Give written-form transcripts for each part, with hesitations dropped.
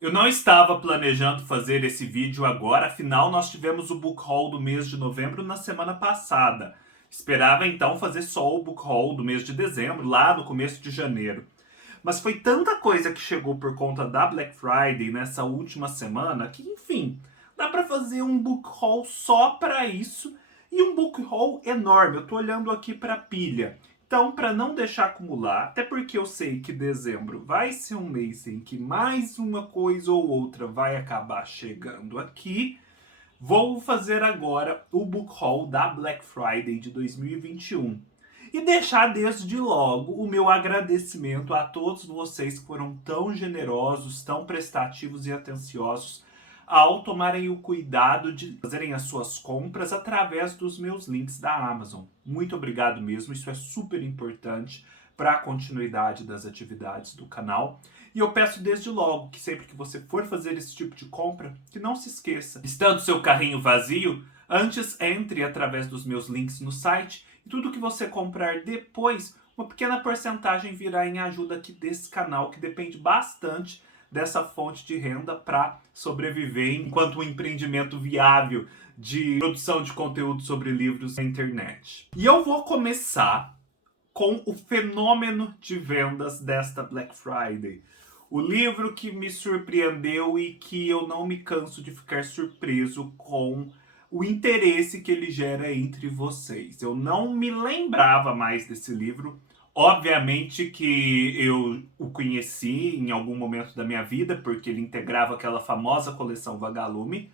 Eu não estava planejando fazer esse vídeo agora, afinal nós tivemos o book haul do mês de novembro na semana passada. Esperava então fazer só o book haul do mês de dezembro, lá no começo de janeiro. Mas foi tanta coisa que chegou por conta da Black Friday nessa última semana que, enfim, dá para fazer um book haul só para isso e um book haul enorme. Eu tô olhando aqui para a pilha. Então, para não deixar acumular, até porque eu sei que dezembro vai ser um mês em que mais uma coisa ou outra vai acabar chegando aqui, vou fazer agora o book haul da Black Friday de 2021. E deixar desde logo o meu agradecimento a todos vocês que foram tão generosos, tão prestativos e atenciosos ao tomarem o cuidado de fazerem as suas compras através dos meus links da Amazon. Muito obrigado mesmo, isso é super importante para a continuidade das atividades do canal. E eu peço desde logo que sempre que você for fazer esse tipo de compra, que não se esqueça, estando seu carrinho vazio, antes entre através dos meus links no site e tudo que você comprar depois, uma pequena porcentagem virá em ajuda aqui desse canal, que depende bastante dessa fonte de renda para sobreviver enquanto um empreendimento viável de produção de conteúdo sobre livros na internet. E eu vou começar com o fenômeno de vendas desta Black Friday. O livro que me surpreendeu e que eu não me canso de ficar surpreso com o interesse que ele gera entre vocês. Eu não me lembrava mais desse livro. Obviamente que eu o conheci em algum momento da minha vida, porque ele integrava aquela famosa coleção Vagalume.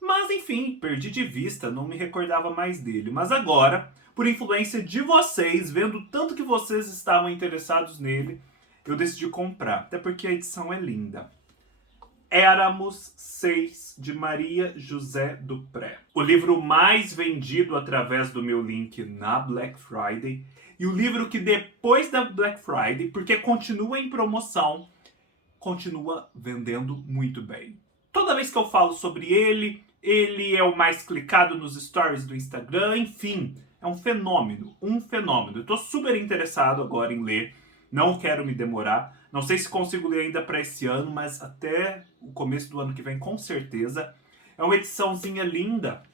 Mas enfim, perdi de vista, não me recordava mais dele. Mas agora, por influência de vocês, vendo tanto que vocês estavam interessados nele, eu decidi comprar. Até porque a edição é linda. Éramos Seis, de Maria José Dupré. O livro mais vendido através do meu link na Black Friday. E o livro que depois da Black Friday, porque continua em promoção, continua vendendo muito bem. Toda vez que eu falo sobre ele, ele é o mais clicado nos stories do Instagram, enfim, é um fenômeno, um fenômeno. Eu tô super interessado agora em ler, não quero me demorar. Não sei se consigo ler ainda para esse ano, mas até o começo do ano que vem, com certeza. É uma ediçãozinha linda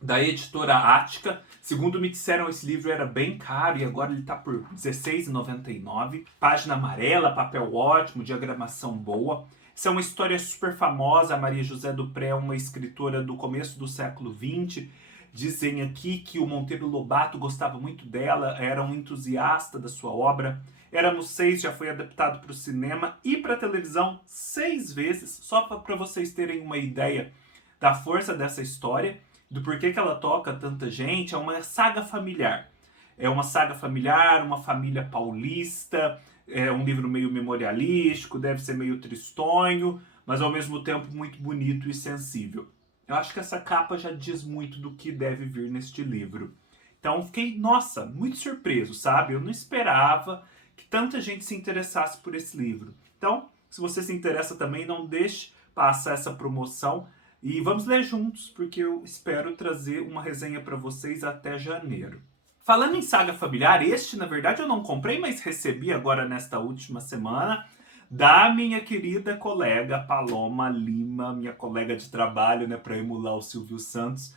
da editora Ática. Segundo me disseram, esse livro era bem caro e agora ele está por R$16,99. Página amarela, papel ótimo, diagramação boa. Essa é uma história super famosa. A Maria José Dupré é uma escritora do começo do século XX. Dizem aqui que o Monteiro Lobato gostava muito dela, era um entusiasta da sua obra. Éramos Seis já foi adaptado para o cinema e para a televisão 6 vezes, só para vocês terem uma ideia da força dessa história, do porquê que ela toca tanta gente. É uma saga familiar. É uma saga familiar, uma família paulista, é um livro meio memorialístico, deve ser meio tristonho, mas ao mesmo tempo muito bonito e sensível. Eu acho que essa capa já diz muito do que deve vir neste livro. Então fiquei, nossa, muito surpreso, sabe? Eu não esperava que tanta gente se interessasse por esse livro. Então, se você se interessa também, não deixe passar essa promoção e vamos ler juntos, porque eu espero trazer uma resenha para vocês até janeiro. Falando em saga familiar, este na verdade eu não comprei, mas recebi agora nesta última semana da minha querida colega Paloma Lima, minha colega de trabalho, né, para emular o Silvio Santos.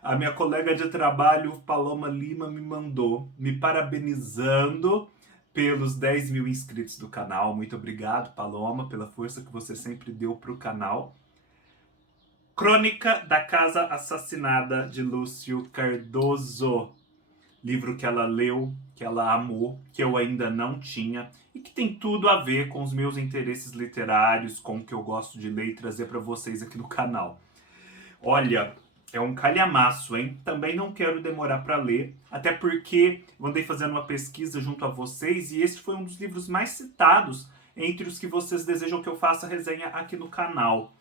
A minha colega de trabalho, Paloma Lima, me mandou, me parabenizando pelos 10 mil inscritos do canal. Muito obrigado, Paloma, pela força que você sempre deu para o canal. Crônica da Casa Assassinada, de Lúcio Cardoso. Livro que ela leu, que ela amou, que eu ainda não tinha e que tem tudo a ver com os meus interesses literários, com o que eu gosto de ler e trazer para vocês aqui no canal. Olha, é um calhamaço, hein? Também não quero demorar para ler, até porque eu andei fazendo uma pesquisa junto a vocês e esse foi um dos livros mais citados entre os que vocês desejam que eu faça resenha aqui no canal.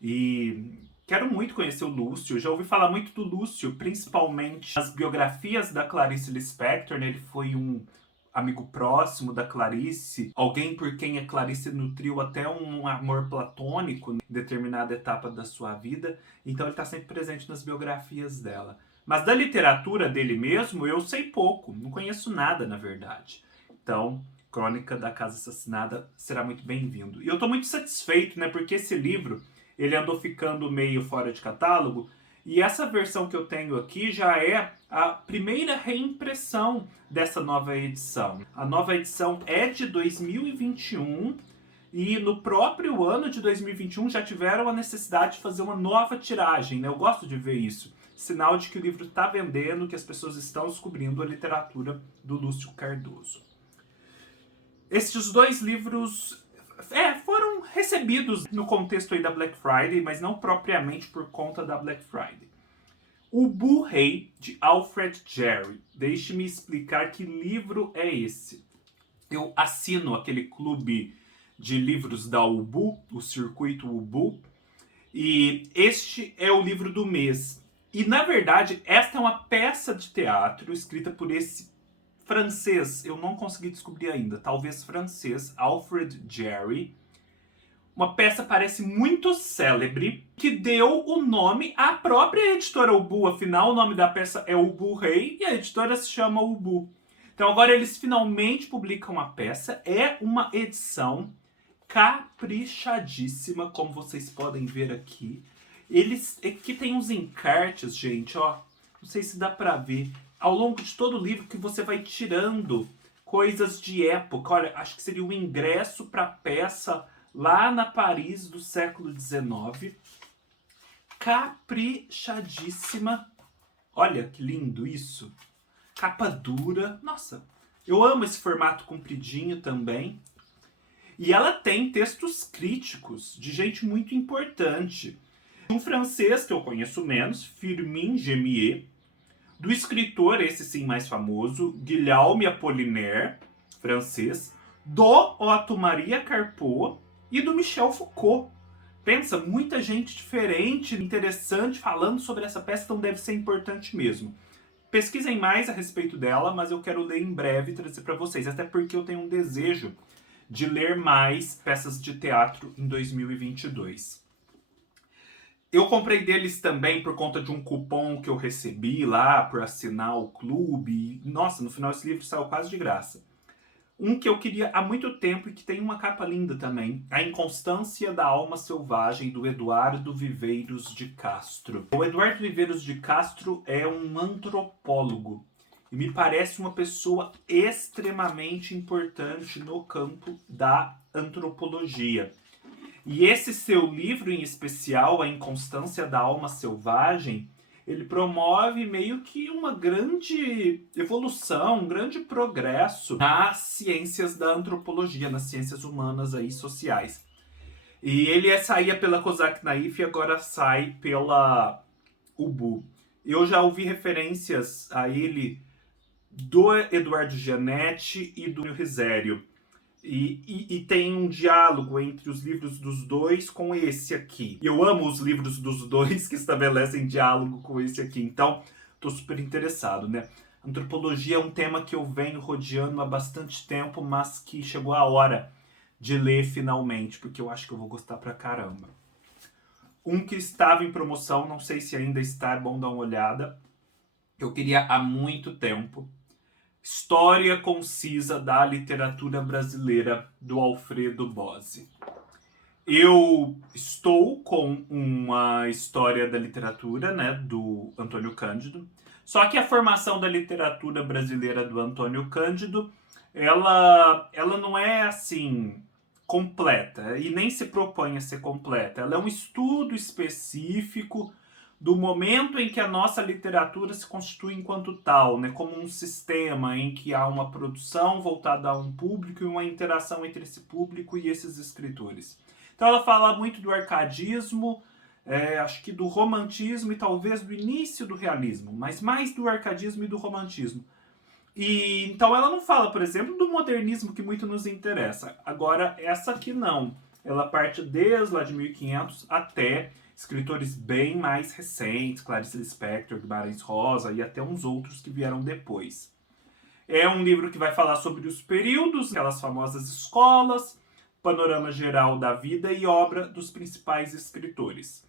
E quero muito conhecer o Lúcio. Já ouvi falar muito do Lúcio, principalmente nas biografias da Clarice Lispector, né? Ele foi um amigo próximo da Clarice, alguém por quem a Clarice nutriu até um amor platônico em determinada etapa da sua vida. Então ele está sempre presente nas biografias dela. Mas da literatura dele mesmo, eu sei pouco. Não conheço nada, na verdade. Então, Crônica da Casa Assassinada será muito bem-vindo. E eu tô muito satisfeito, né? Porque esse livro, ele andou ficando meio fora de catálogo. E essa versão que eu tenho aqui já é a primeira reimpressão dessa nova edição. A nova edição é de 2021 e no próprio ano de 2021 já tiveram a necessidade de fazer uma nova tiragem, né? Eu gosto de ver isso. Sinal de que o livro está vendendo, que as pessoas estão descobrindo a literatura do Lúcio Cardoso. Estes dois livros foram recebidos no contexto aí da Black Friday, mas não propriamente por conta da Black Friday. O Ubu-Rei, de Alfred Jarry. Deixe-me explicar que livro é esse. Eu assino aquele clube de livros da Ubu, o Circuito Ubu, e este é o livro do mês. E, na verdade, esta é uma peça de teatro escrita por esse francês, eu não consegui descobrir ainda, talvez francês, Alfred Jarry. Uma peça parece muito célebre, que deu o nome à própria editora Ubu. Afinal, o nome da peça é Ubu-Rei e a editora se chama Ubu. Então agora eles finalmente publicam a peça. É uma edição caprichadíssima, como vocês podem ver aqui. Aqui tem uns encartes, gente, ó. Não sei se dá pra ver. Ao longo de todo o livro que você vai tirando coisas de época. Olha, acho que seria o ingresso para a peça lá na Paris do século XIX. Caprichadíssima. Olha que lindo isso. Capa dura. Nossa, eu amo esse formato compridinho também. E ela tem textos críticos de gente muito importante. Um francês que eu conheço menos, Firmin Gemier, do escritor, esse sim mais famoso, Guillaume Apollinaire, francês, do Otto Maria Carpeaux e do Michel Foucault. Pensa, muita gente diferente, interessante, falando sobre essa peça, então deve ser importante mesmo. Pesquisem mais a respeito dela, mas eu quero ler em breve e trazer para vocês, até porque eu tenho um desejo de ler mais peças de teatro em 2022. Eu comprei deles também por conta de um cupom que eu recebi lá por assinar o clube. Nossa, no final esse livro saiu quase de graça. Um que eu queria há muito tempo e que tem uma capa linda também. A Inconstância da Alma Selvagem, do Eduardo Viveiros de Castro. O Eduardo Viveiros de Castro é um antropólogo. E me parece uma pessoa extremamente importante no campo da antropologia. E esse seu livro em especial, A Inconstância da Alma Selvagem, ele promove meio que uma grande evolução, um grande progresso nas ciências da antropologia, nas ciências humanas aí, sociais. E ele saía pela Kozak Naif e agora sai pela Ubu. Eu já ouvi referências a ele do Eduardo Gianetti e do Risério. E tem um diálogo entre os livros dos dois com esse aqui. Eu amo os livros dos dois que estabelecem diálogo com esse aqui. Então, tô super interessado, né? Antropologia é um tema que eu venho rodeando há bastante tempo, mas que chegou a hora de ler finalmente, porque eu acho que eu vou gostar pra caramba. Um que estava em promoção, não sei se ainda está, é bom dar uma olhada. Eu queria há muito tempo. História Concisa da Literatura Brasileira, do Alfredo Bozzi. Eu estou com uma história da literatura, né, do Antônio Cândido. Só que a formação da literatura brasileira do Antônio Cândido, ela não é assim completa e nem se propõe a ser completa. Ela é um estudo específico do momento em que a nossa literatura se constitui enquanto tal, né, como um sistema em que há uma produção voltada a um público e uma interação entre esse público e esses escritores. Então ela fala muito do arcadismo, acho que do romantismo e talvez do início do realismo, mas mais do arcadismo e do romantismo. E então ela não fala, por exemplo, do modernismo que muito nos interessa. Agora, essa aqui não. Ela parte desde lá de 1500 até escritores bem mais recentes, Clarice Lispector, Guimarães Rosa e até uns outros que vieram depois. É um livro que vai falar sobre os períodos, aquelas famosas escolas, panorama geral da vida e obra dos principais escritores.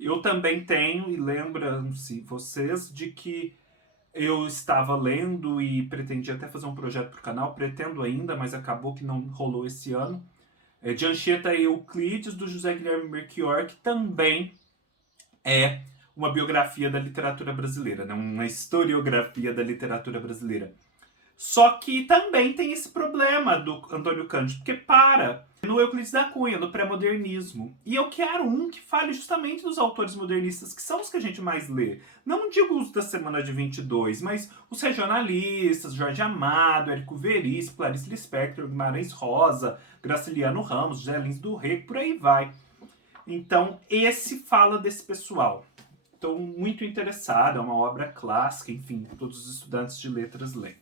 Eu também tenho, e lembram-se vocês, de que eu estava lendo e pretendia até fazer um projeto para o canal, pretendo ainda, mas acabou que não rolou esse ano. De Anchieta e Euclides, do José Guilherme Melchior, que também é uma biografia da literatura brasileira, né? Uma historiografia da literatura brasileira. Só que também tem esse problema do Antônio Cândido, porque para no Euclides da Cunha, no pré-modernismo. E eu quero um que fale justamente dos autores modernistas, que são os que a gente mais lê. Não digo os da semana de 22, mas os regionalistas, Jorge Amado, Érico Veríssimo, Clarice Lispector, Guimarães Rosa, Graciliano Ramos, José Lins do Rei, por aí vai. Então, esse fala desse pessoal. Estou muito interessado, é uma obra clássica, enfim, todos os estudantes de letras leem.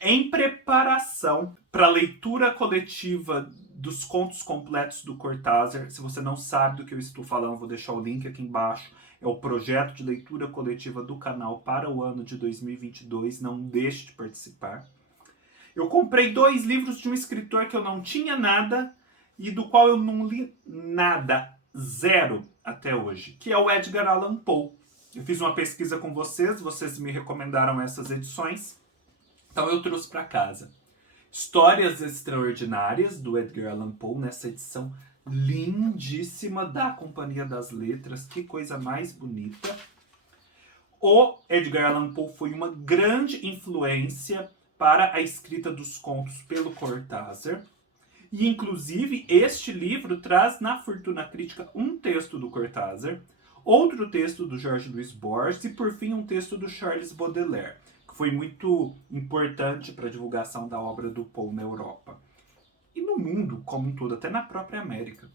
Em preparação para a leitura coletiva dos contos completos do Cortázar, se você não sabe do que eu estou falando, vou deixar o link aqui embaixo. É o projeto de leitura coletiva do canal para o ano de 2022, não deixe de participar. Eu comprei 2 livros de um escritor que eu não tinha nada e do qual eu não li nada, zero até hoje, que é o Edgar Allan Poe. Eu fiz uma pesquisa com vocês me recomendaram essas edições. Então eu trouxe para casa Histórias Extraordinárias, do Edgar Allan Poe, nessa edição lindíssima da Companhia das Letras. Que coisa mais bonita. O Edgar Allan Poe foi uma grande influência para a escrita dos contos pelo Cortázar. E, inclusive, este livro traz na Fortuna Crítica um texto do Cortázar, outro texto do Jorge Luiz Borges e, por fim, um texto do Charles Baudelaire, que foi muito importante para a divulgação da obra do Poe na Europa. E no mundo como um todo, até na própria América.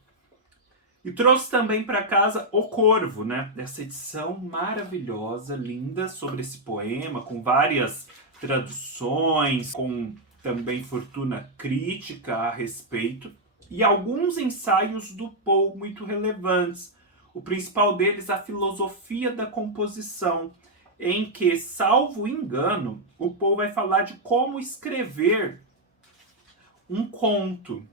E trouxe também para casa O Corvo, né? Essa edição maravilhosa, linda, sobre esse poema, com várias traduções, com também fortuna crítica a respeito, e alguns ensaios do Poe muito relevantes. O principal deles, A Filosofia da Composição, em que, salvo engano, o Poe vai falar de como escrever um conto.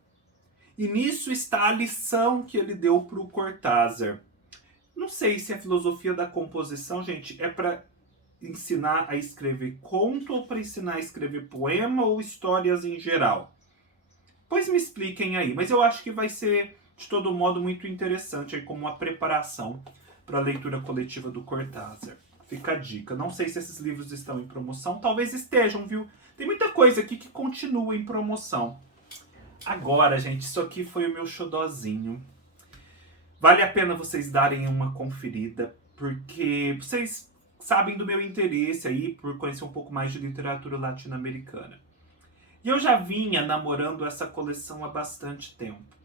E nisso está a lição que ele deu para o Cortázar. Não sei se a filosofia da composição, gente, é para ensinar a escrever conto ou para ensinar a escrever poema ou histórias em geral. Pois me expliquem aí, mas eu acho que vai ser, de todo modo, muito interessante aí como uma preparação para a leitura coletiva do Cortázar. Fica a dica. Não sei se esses livros estão em promoção, talvez estejam, viu? Tem muita coisa aqui que continua em promoção. Agora, gente, isso aqui foi o meu xodozinho. Vale a pena vocês darem uma conferida, porque vocês sabem do meu interesse aí por conhecer um pouco mais de literatura latino-americana. E eu já vinha namorando essa coleção há bastante tempo.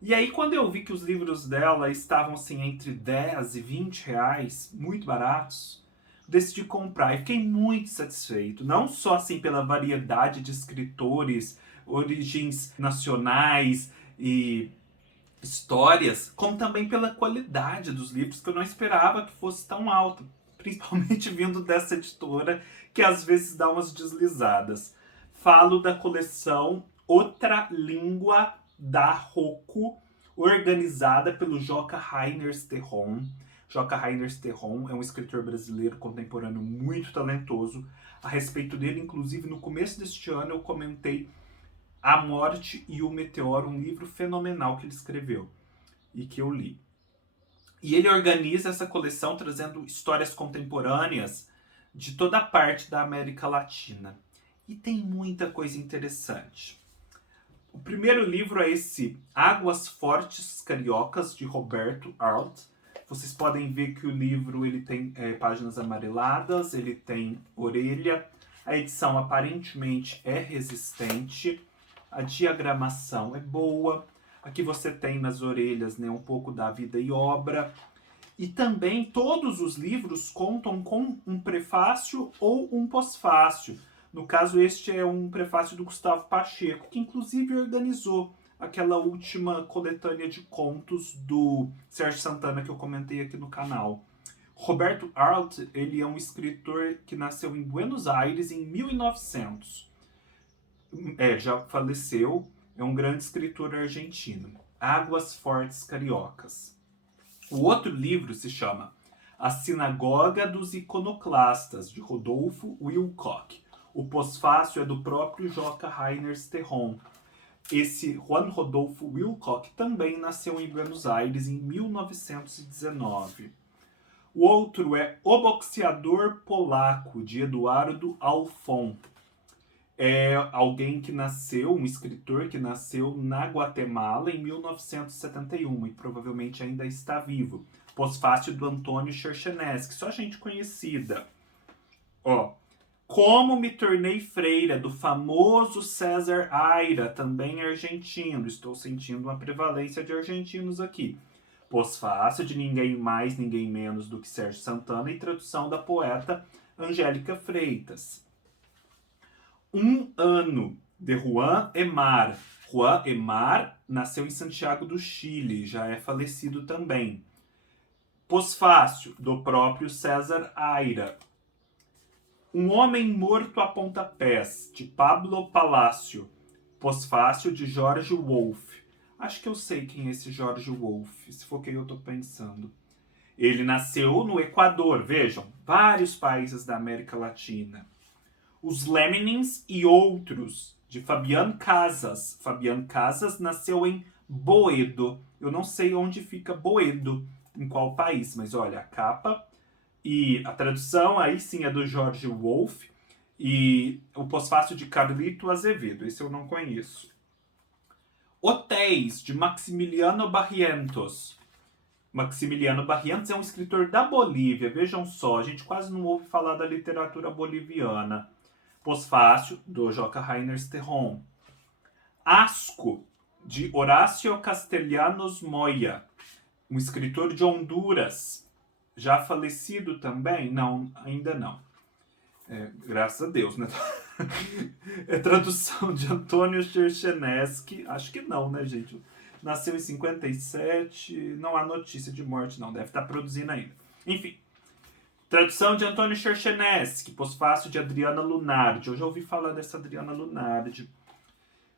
E aí, quando eu vi que os livros dela estavam assim entre 10 e 20 reais, muito baratos, decidi comprar e fiquei muito satisfeito. Não só assim pela variedade de escritores, origens nacionais e histórias, como também pela qualidade dos livros, que eu não esperava que fosse tão alta, principalmente vindo dessa editora, que às vezes dá umas deslizadas. Falo da coleção Outra Língua da Rocco, organizada pelo Joca Rainers Terron. Joca Rainers Terron é um escritor brasileiro contemporâneo muito talentoso. A respeito dele, inclusive, no começo deste ano eu comentei A Morte e o Meteoro, um livro fenomenal que ele escreveu e que eu li. E ele organiza essa coleção trazendo histórias contemporâneas de toda a parte da América Latina. E tem muita coisa interessante. O primeiro livro é esse Águas Fortes Cariocas, de Roberto Arlt. Vocês podem ver que o livro ele tem páginas amareladas, ele tem orelha. A edição aparentemente é resistente. A diagramação é boa. Aqui você tem nas orelhas, né, um pouco da vida e obra. E também todos os livros contam com um prefácio ou um pós-fácio. No caso, este é um prefácio do Gustavo Pacheco, que inclusive organizou aquela última coletânea de contos do Sérgio Santana que eu comentei aqui no canal. Roberto Arlt, ele é um escritor que nasceu em Buenos Aires em 1900. Já faleceu, é um grande escritor argentino. Águas Fortes Cariocas. O outro livro se chama A Sinagoga dos Iconoclastas, de Rodolfo Wilcock. O pós-fácil é do próprio Joca Rainer Sterron. Esse Juan Rodolfo Wilcock também nasceu em Buenos Aires em 1919. O outro é O Boxeador Polaco, de Eduardo Alfon. É alguém que nasceu, um escritor que nasceu na Guatemala em 1971 e provavelmente ainda está vivo. Pós-fácil do Antônio Cherchenesky, só gente conhecida. Ó, Como Me Tornei Freira, do famoso César Aira, também argentino. Estou sentindo uma prevalência de argentinos aqui. Pós-fácil de ninguém mais, ninguém menos do que Sérgio Santana e tradução da poeta Angélica Freitas. Um Ano, de Juan Emar. Juan Emar nasceu em Santiago do Chile, já é falecido também. Pós-fácil, do próprio César Aira. Um Homem Morto a Pontapés, de Pablo Palacio. Pós-fácil de George Wolfe. Acho que eu sei quem é esse George Wolfe, se for quem eu estou pensando. Ele nasceu no Equador, vejam, vários países da América Latina. Os Leminins e Outros, de Fabián Casas. Fabián Casas nasceu em Boedo. Eu não sei onde fica Boedo, em qual país, mas olha, a capa e a tradução aí sim é do George Wolfe e o pós-fácil de Carlito Azevedo. Esse eu não conheço. Hotéis, de Maximiliano Barrientos. Maximiliano Barrientos é um escritor da Bolívia. Vejam só, a gente quase não ouve falar da literatura boliviana. Pós-fácil, do Joca Rainer Sterron. Asco, de Horácio Castellanos Moya, um escritor de Honduras. Já falecido também? Não, ainda não. Graças a Deus, né? É tradução de Antônio Cherchenesky. Acho que não, né, gente? Nasceu em 57, não há notícia de morte, não. Deve estar produzindo ainda. Enfim. Tradução de Antônio Cherchenesky, pós-fácil de Adriana Lunardi. Eu já ouvi falar dessa Adriana Lunardi.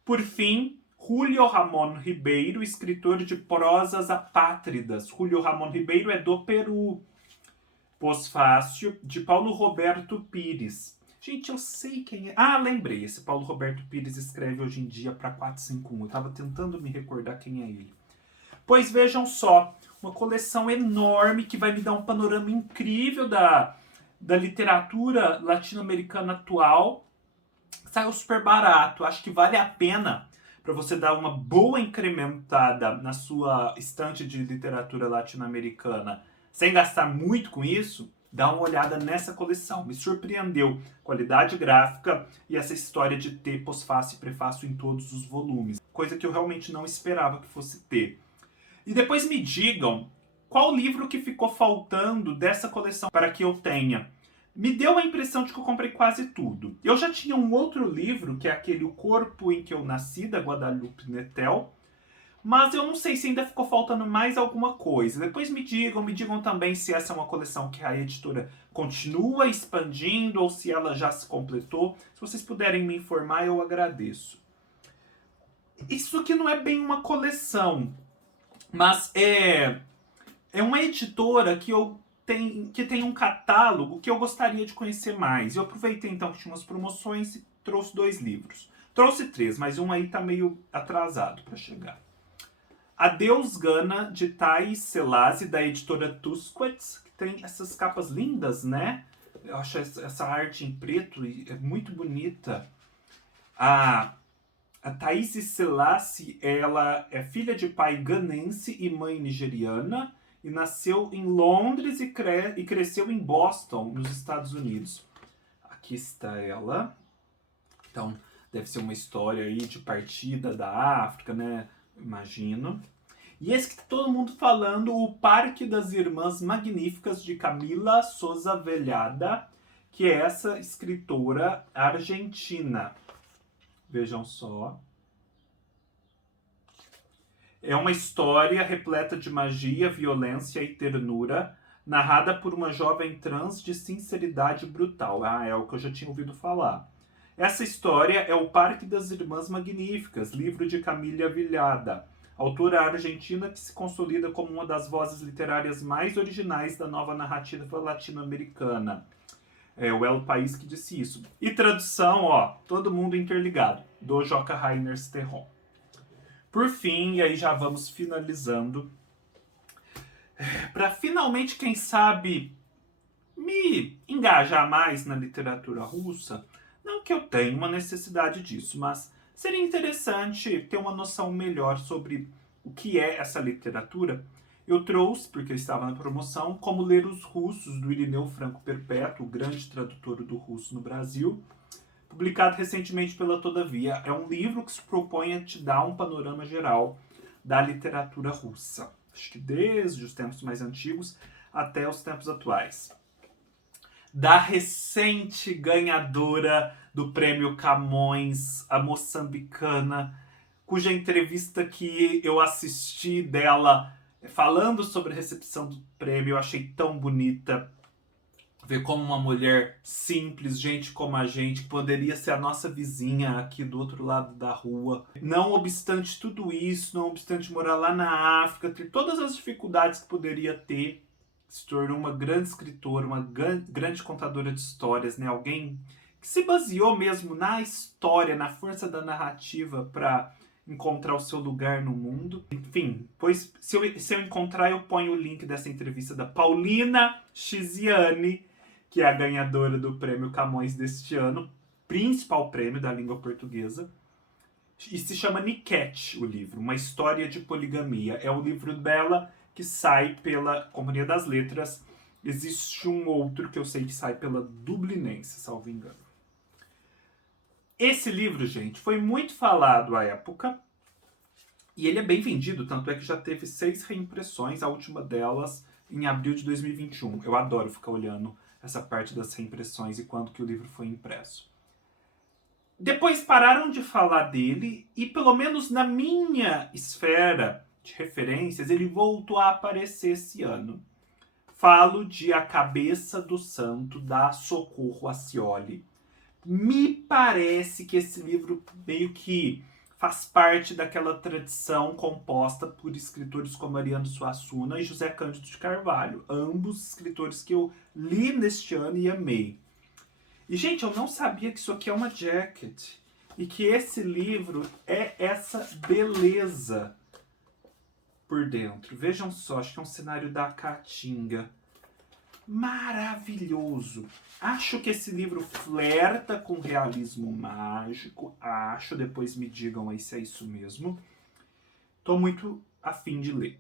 Por fim, Julio Ramón Ribeiro, escritor de prosas apátridas. Julio Ramón Ribeiro é do Peru. Pós-fácil de Paulo Roberto Pires. Gente, eu sei quem é. Ah, lembrei. Esse Paulo Roberto Pires escreve hoje em dia para 451. Eu estava tentando me recordar quem é ele. Pois vejam só, uma coleção enorme que vai me dar um panorama incrível da literatura latino-americana atual. Saiu super barato. Acho que vale a pena para você dar uma boa incrementada na sua estante de literatura latino-americana sem gastar muito com isso. Dá uma olhada nessa coleção. Me surpreendeu. Qualidade gráfica e essa história de ter pós-fácil e prefácio em todos os volumes. Coisa que eu realmente não esperava que fosse ter. E depois me digam qual livro que ficou faltando dessa coleção para que eu tenha. Me deu a impressão de que eu comprei quase tudo. Eu já tinha um outro livro, que é aquele O Corpo em que Eu Nasci, da Guadalupe Nettel. Mas eu não sei se ainda ficou faltando mais alguma coisa. Depois me digam também se essa é uma coleção que a editora continua expandindo ou se ela já se completou. Se vocês puderem me informar, eu agradeço. Isso aqui não é bem uma coleção, mas é uma editora que tem um catálogo que eu gostaria de conhecer mais. Eu aproveitei então que tinha umas promoções e trouxe 2 livros. Trouxe 3, mas um aí tá meio atrasado para chegar. Adeus Gana, de Thais Selassie, da editora Tusquets, que tem essas capas lindas, né? Eu acho essa arte em preto é muito bonita. A Thais Selassie, ela é filha de pai ganense e mãe nigeriana e nasceu em Londres e cresceu em Boston, nos Estados Unidos. Aqui está ela. Então, deve ser uma história aí de partida da África, né? Imagino. E esse que tá todo mundo falando, O Parque das Irmãs Magníficas, de Camila Souza Velhada, que é essa escritora argentina. Vejam só. É uma história repleta de magia, violência e ternura, narrada por uma jovem trans de sinceridade brutal. Ah, é o que eu já tinha ouvido falar. Essa história é O Parque das Irmãs Magníficas, livro de Camila Velhada. autora argentina que se consolida como uma das vozes literárias mais originais da nova narrativa latino-americana. É o El País que disse isso. E tradução, todo mundo interligado, do Joca Rainer Sterron. Por fim, e aí já vamos finalizando, para finalmente, quem sabe, me engajar mais na literatura russa, não que eu tenha uma necessidade disso, mas seria interessante ter uma noção melhor sobre o que é essa literatura. Eu trouxe, porque eu estava na promoção, Como Ler os Russos, do Irineu Franco Perpétuo, o grande tradutor do russo no Brasil, publicado recentemente pela Todavia. É um livro que se propõe a te dar um panorama geral da literatura russa. Acho que desde os tempos mais antigos até os tempos atuais. Da recente ganhadora do Prêmio Camões, a moçambicana, cuja entrevista que eu assisti dela falando sobre a recepção do prêmio eu achei tão bonita. Ver como uma mulher simples, gente como a gente, que poderia ser a nossa vizinha aqui do outro lado da rua. Não obstante tudo isso, não obstante morar lá na África, ter todas as dificuldades que poderia ter, se tornou uma grande escritora, uma grande contadora de histórias, né? Alguém que se baseou mesmo na história, na força da narrativa para encontrar o seu lugar no mundo. Enfim, pois se eu encontrar, eu ponho o link dessa entrevista da Paulina Chiziane, que é a ganhadora do Prêmio Camões deste ano, principal prêmio da língua portuguesa. E se chama Niket, o livro, Uma História de Poligamia. É o livro dela que sai pela Companhia das Letras. Existe um outro que eu sei que sai pela Dublinense, salvo engano. Esse livro, gente, foi muito falado à época e ele é bem vendido, tanto é que já teve 6 reimpressões, a última delas em abril de 2021. Eu adoro ficar olhando essa parte das reimpressões e quando que o livro foi impresso. Depois pararam de falar dele e, pelo menos na minha esfera de referências, ele voltou a aparecer esse ano. Falo de A Cabeça do Santo, da Socorro Acioli. Me parece que esse livro meio que faz parte daquela tradição composta por escritores como Ariano Suassuna e José Cândido de Carvalho, ambos escritores que eu li neste ano e amei. E, gente, eu não sabia que isso aqui é uma jacket e que esse livro é essa beleza por dentro. Vejam só, acho que é um cenário da Caatinga. Maravilhoso. Acho que esse livro flerta com realismo mágico. Acho, depois me digam aí se é isso mesmo. Tô muito afim de ler.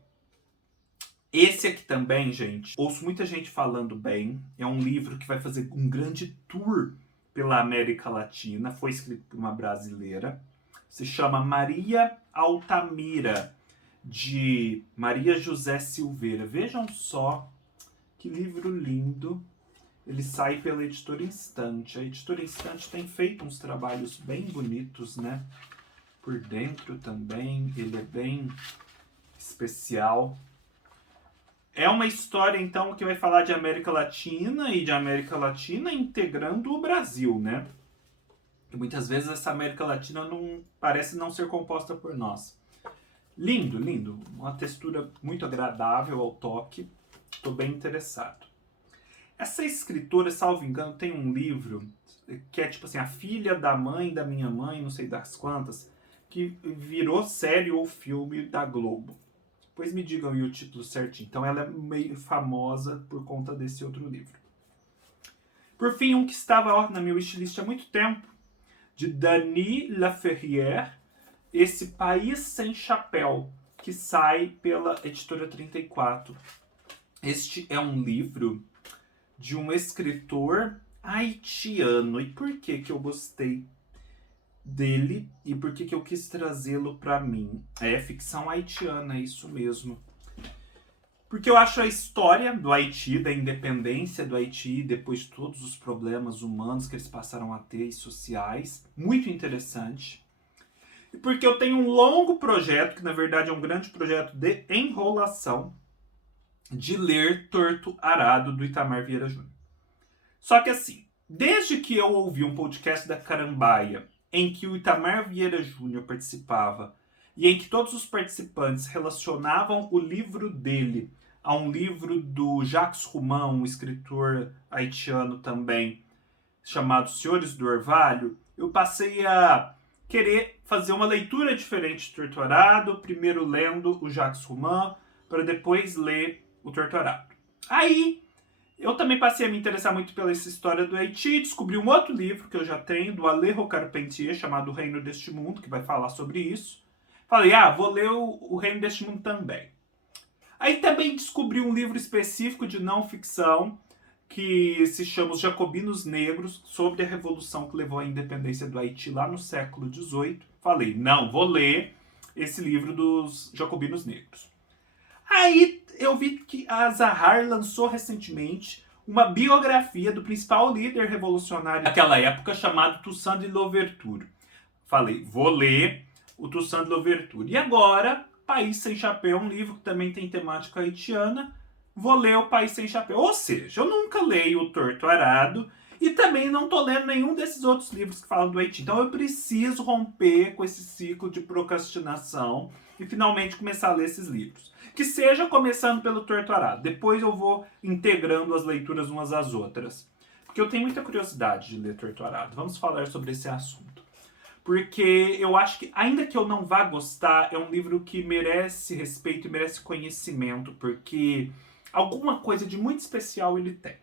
Esse aqui também, gente, ouço muita gente falando bem. É um livro que vai fazer um grande tour pela América Latina. Foi escrito por uma brasileira. Se chama Maria Altamira, de Maria José Silveira. Vejam só que livro lindo. Ele sai pela Editora Instante. A Editora Instante tem feito uns trabalhos bem bonitos, né? Por dentro também, ele é bem especial. É uma história, então, que vai falar de América Latina e de América Latina integrando o Brasil, né? E muitas vezes essa América Latina não parece não ser composta por nós. Lindo, lindo. Uma textura muito agradável ao toque. Estou bem interessado. Essa escritora, salvo engano, tem um livro que é tipo assim, a filha da mãe da minha mãe, não sei das quantas, que virou série ou filme da Globo. Depois me digam aí o título certinho. Então ela é meio famosa por conta desse outro livro. Por fim, um que estava na minha wishlist há muito tempo, de Dany Laferrière, Esse País Sem Chapéu, que sai pela Editora 34. Este é um livro de um escritor haitiano. E por que que eu gostei dele e por que que eu quis trazê-lo para mim? É ficção haitiana, é isso mesmo. Porque eu acho a história do Haiti, da independência do Haiti, depois de todos os problemas humanos que eles passaram a ter e sociais, muito interessante. E porque eu tenho um longo projeto, que na verdade é um grande projeto de enrolação, de ler Torto Arado, do Itamar Vieira Júnior. Só que assim, desde que eu ouvi um podcast da Carambaia, em que o Itamar Vieira Júnior participava, e em que todos os participantes relacionavam o livro dele a um livro do Jacques Rouman, um escritor haitiano também, chamado Senhores do Orvalho, eu passei a querer fazer uma leitura diferente de Torturado, primeiro lendo o Jacques Rouman, para depois ler o Torturado. Aí, eu também passei a me interessar muito pela essa história do Haiti, descobri um outro livro que eu já tenho, do Alejo Carpentier, chamado O Reino deste Mundo, que vai falar sobre isso. Falei, vou ler o Reino deste Mundo também. Aí também descobri um livro específico de não ficção, que se chama Os Jacobinos Negros, sobre a revolução que levou à independência do Haiti lá no século XVIII. Falei, não, vou ler esse livro dos Jacobinos Negros. Aí eu vi que a Zahar lançou recentemente uma biografia do principal líder revolucionário daquela época, chamado Toussaint de Louverture. Falei, vou ler o Toussaint de Louverture. E agora, País Sem Chapéu, um livro que também tem temática haitiana, vou ler o País Sem Chapéu. Ou seja, eu nunca leio o Torto Arado e também não estou lendo nenhum desses outros livros que falam do Haiti. Então eu preciso romper com esse ciclo de procrastinação e finalmente começar a ler esses livros. Que seja começando pelo Torto Arado. Depois eu vou integrando as leituras umas às outras. Porque eu tenho muita curiosidade de ler Torto Arado. Vamos falar sobre esse assunto. Porque eu acho que, ainda que eu não vá gostar, é um livro que merece respeito e merece conhecimento, porque alguma coisa de muito especial ele tem.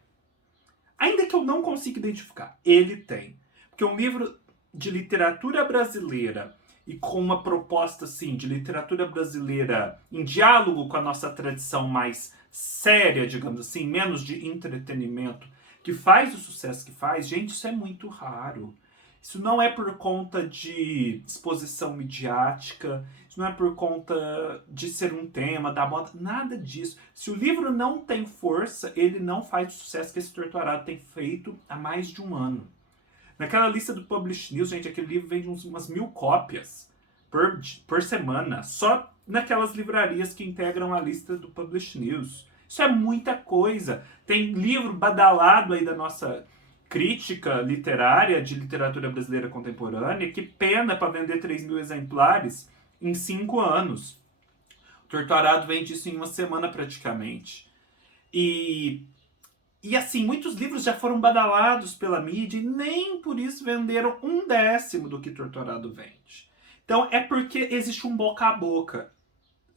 Ainda que eu não consiga identificar, ele tem. Porque um livro de literatura brasileira e com uma proposta assim de literatura brasileira em diálogo com a nossa tradição mais séria, digamos assim, menos de entretenimento, que faz o sucesso que faz, gente, isso é muito raro. Isso não é por conta de exposição midiática, isso não é por conta de ser um tema da moda, nada disso. Se o livro não tem força, ele não faz o sucesso que esse Torto Arado tem feito há mais de um ano. Naquela lista do Publish News, gente, aquele livro vende umas 1000 cópias por semana, só naquelas livrarias que integram a lista do Publish News. Isso é muita coisa. Tem livro badalado aí da nossa crítica literária de literatura brasileira contemporânea que pena para vender 3.000 exemplares em 5 anos. O Torto Arado vende isso em uma semana praticamente. E assim, muitos livros já foram badalados pela mídia e nem por isso venderam 1/10 do que Torto Arado vende. Então é porque existe um boca a boca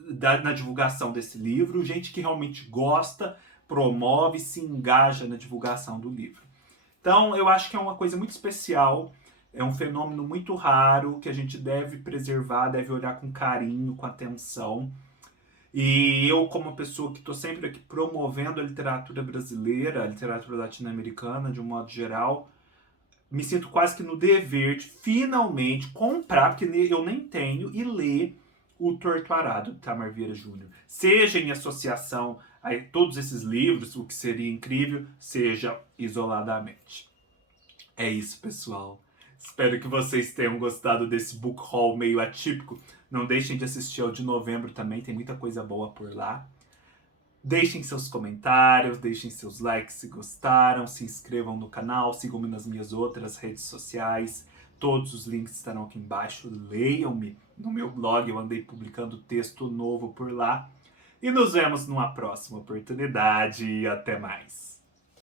na divulgação desse livro, gente que realmente gosta, promove, se engaja na divulgação do livro. Então, eu acho que é uma coisa muito especial, é um fenômeno muito raro que a gente deve preservar, deve olhar com carinho, com atenção. E eu, como uma pessoa que estou sempre aqui promovendo a literatura brasileira, a literatura latino-americana de um modo geral, me sinto quase que no dever de finalmente comprar, porque eu nem tenho, e ler o Torto Arado, de Itamar Vieira Júnior. Seja em associação a todos esses livros, o que seria incrível, seja isoladamente. É isso, pessoal. Espero que vocês tenham gostado desse book haul meio atípico. Não deixem de assistir ao de novembro também, tem muita coisa boa por lá. Deixem seus comentários, deixem seus likes se gostaram, se inscrevam no canal, sigam-me nas minhas outras redes sociais. Todos os links estarão aqui embaixo. Leiam-me no meu blog, eu andei publicando texto novo por lá. E nos vemos numa próxima oportunidade. Até mais.